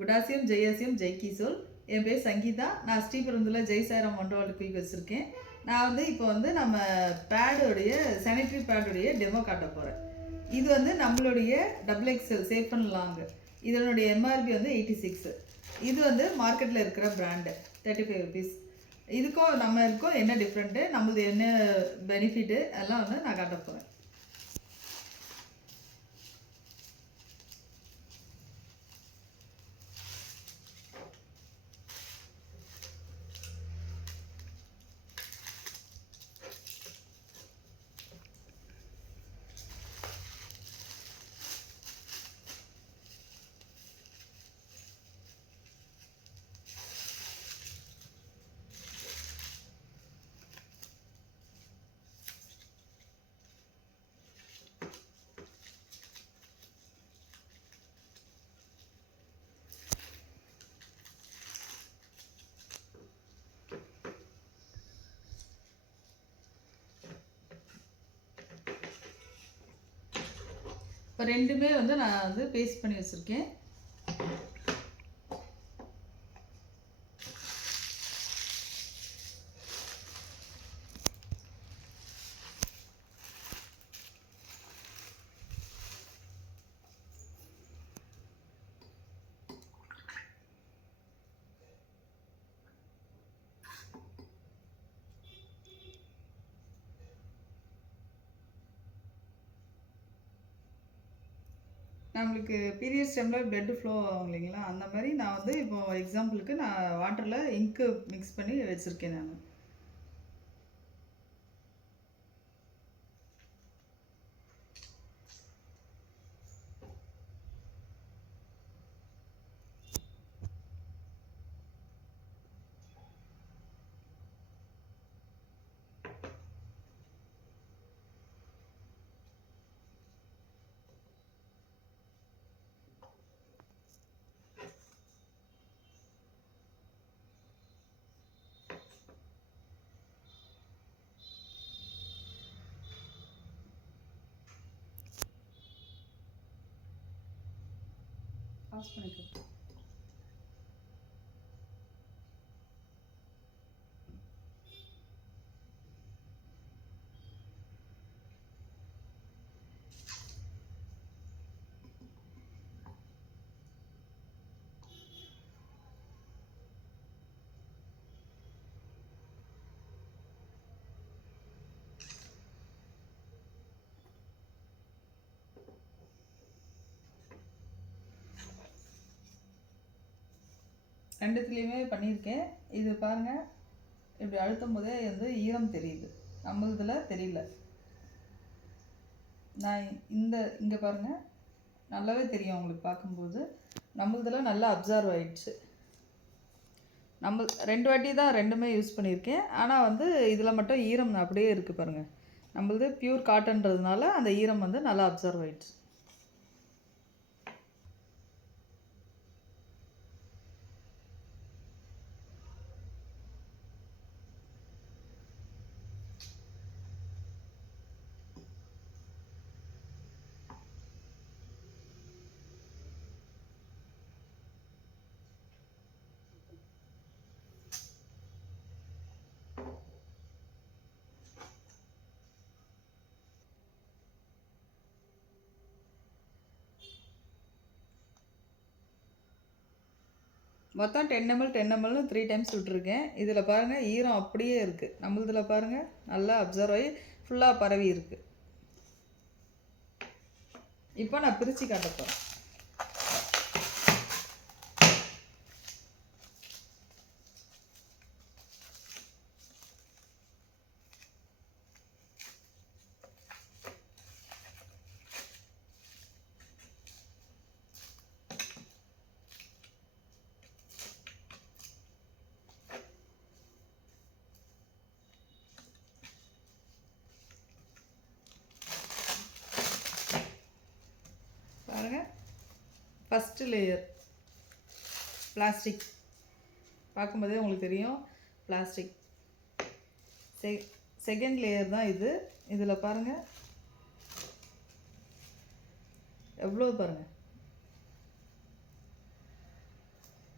குடாசியம் ஜெயாசியம் ஜெய்கிசோல். என் பேர் சங்கீதா. நான் ஸ்ரீபெரும்புதூரில் ஜெய் சாய்ராம் மண்டபம் குயிக் வச்சுருக்கேன். நான் இப்போ நம்ம பேடோடைய சானிட்டரி பேடோடைய டெமோ காட்ட போகிறேன். இது நம்மளுடைய XXL சேஃப் அண்ட் லாங். இதனுடைய எம்ஆர்பி 86. இது மார்க்கெட்டில் இருக்கிற பிராண்டு 35 ருபீஸ். இதுக்கும் நம்ம இருக்கும் என்ன டிஃப்ரெண்ட்டு, நம்மளது என்ன பெனிஃபிட்டு எல்லாம் நான் காட்ட போகிறேன். இப்போ ரெண்டுமே நான் பேஸ்ட் பண்ணி வச்சுருக்கேன். நம்மளுக்கு பீரியட்ஸ் டைமில் பிளட் ஃப்ளோ ஆகும் இல்லைங்களா, அந்த மாதிரி நான் இப்போ எக்ஸாம்பிளுக்கு நான் வாட்டரில் இங்க்கு மிக்ஸ் பண்ணி வச்சுருக்கேன் நான். பாஸ் பண்ணிக்கலாம். ரெண்டுத்துலேயுமே பண்ணியிருக்கேன். இது பாருங்கள், இப்படி அழுத்தும் போதே ஈரம் தெரியுது, நம்ம இதில் தெரியல. நான் இங்கே பாருங்கள், நல்லாவே தெரியும் உங்களுக்கு பார்க்கும்போது. நம்மளதில் நல்லா அப்சர்வ் ஆயிடுச்சு. நம்ம 2 வாட்டி தான் ரெண்டுமே யூஸ் பண்ணியிருக்கேன். ஆனால் இதில் மட்டும் ஈரம் அப்படியே இருக்குது பாருங்கள். நம்மளது பியூர் காட்டன்றதுனால அந்த ஈரம் நல்லா அப்சர்வ் ஆயிடுச்சு. மொத்தம் 10 ml 10 ml 3 டைம்ஸ் விட்டுருக்கேன். இதில் பாருங்கள், ஈரம் அப்படியே இருக்குது. நம்மளதில் பாருங்கள், நல்லா அப்சர்வ் ஆகி ஃபுல்லாக பரவி இருக்குது. இப்போ நான் பிரித்து காட்ட போகிறேன். ஃபஸ்ட்டு லேயர் பிளாஸ்டிக், பார்க்கும்போதே உங்களுக்கு தெரியும் பிளாஸ்டிக். செகண்ட் லேயர் தான் இது. இதில் பாருங்கள் எவ்வளோ பாருங்கள்,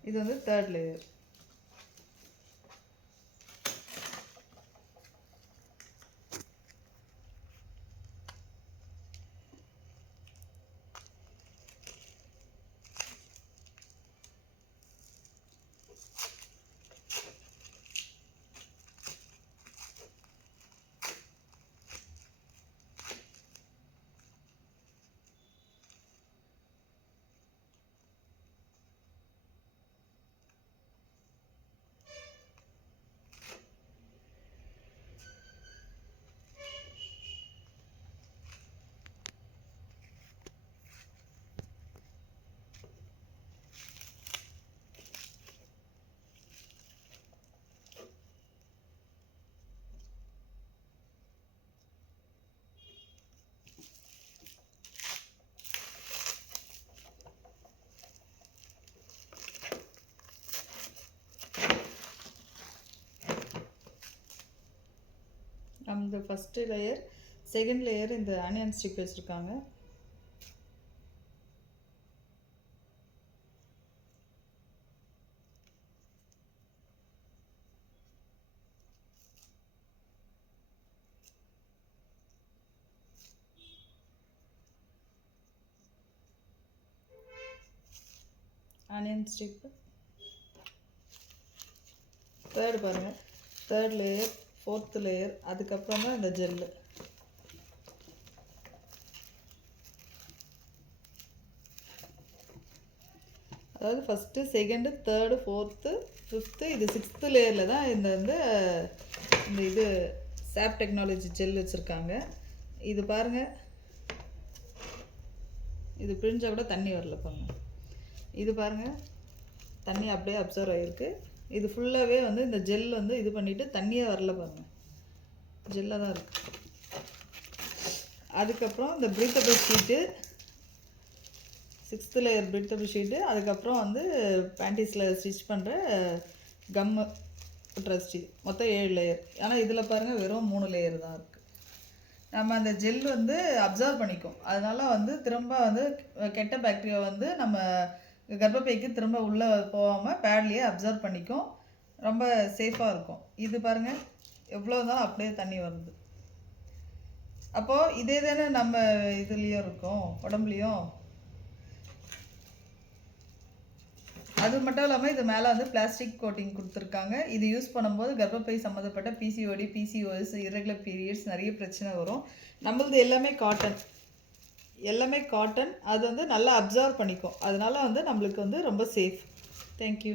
இது வந்து தேர்ட் லேயர். அந்த ஃபஸ்ட்டு லேயர், செகண்ட் லேயர் இந்த ஆனியன் ஸ்டிக் வச்சுருக்காங்க. ஆனியன் ஸ்டிக் தேர்டு பாருங்கள், தேர்ட் லேயர், ஃபோர்த்து லேயர், அதுக்கப்புறம் தான் இந்த ஜெல்லு. அதாவது first, second, third, fourth, fifth, இது சிக்ஸ்த்து லேயரில் தான் இந்த வந்து இந்த இது சாப் டெக்னாலஜி ஜெல் வச்சுருக்காங்க. இது பாருங்கள், இது பிழிஞ்சால் கூட தண்ணி வரல பாருங்கள். இது பாருங்கள், தண்ணி அப்படியே அப்சர்வ் ஆகிருக்கு. இது ஃபுல்லாகவே வந்து இந்த ஜெல் வந்து இது பண்ணிவிட்டு தண்ணியே வரல பாருங்கள், ஜெல்லாக தான் இருக்குது. அதுக்கப்புறம் இந்த breathable sheet, sixth layer breathable sheet, அதுக்கப்புறம் வந்து பேண்டிஸில் ஸ்டிச் பண்ணுற கம்மு ட்ரஸ்டி, மொத்தம் 7 லேயர். ஆனால் இதில் பாருங்கள் வெறும் 3 லேயர் தான் இருக்குது. நம்ம அந்த ஜெல் வந்து அப்சர்வ் பண்ணிக்கும், அதனால் வந்து திரும்ப வந்து கெட்ட பாக்டீரியா வந்து நம்ம கர்ப்பப்பைக்கு திரும்ப உள்ளே போகாமல் பேட்லேயே அப்சர்வ் பண்ணிக்கும், ரொம்ப சேஃபாக இருக்கும். இது பாருங்கள் எவ்வளோ இருந்தாலும் அப்படியே தண்ணி வருது. அப்போது இதே தானே நம்ம இதுலேயும் இருக்கும், உடம்புலையும். அது மட்டும் இல்லாமல் இது மேலே வந்து பிளாஸ்டிக் கோட்டிங் கொடுத்துருக்காங்க. இது யூஸ் பண்ணும்போது கர்ப்பப்பை சம்மந்தப்பட்ட பிசிஓடி, பிசிஓஎஸ், இரெகுலர் பீரியட்ஸ் நிறைய பிரச்சனை வரும். நம்மளது எல்லாமே காட்டன், அது வந்து நல்லா அப்சர்வ் பண்ணிக்கும், அதனால வந்து நம்மளுக்கு வந்து ரொம்ப சேஃப். தேங்க்யூ.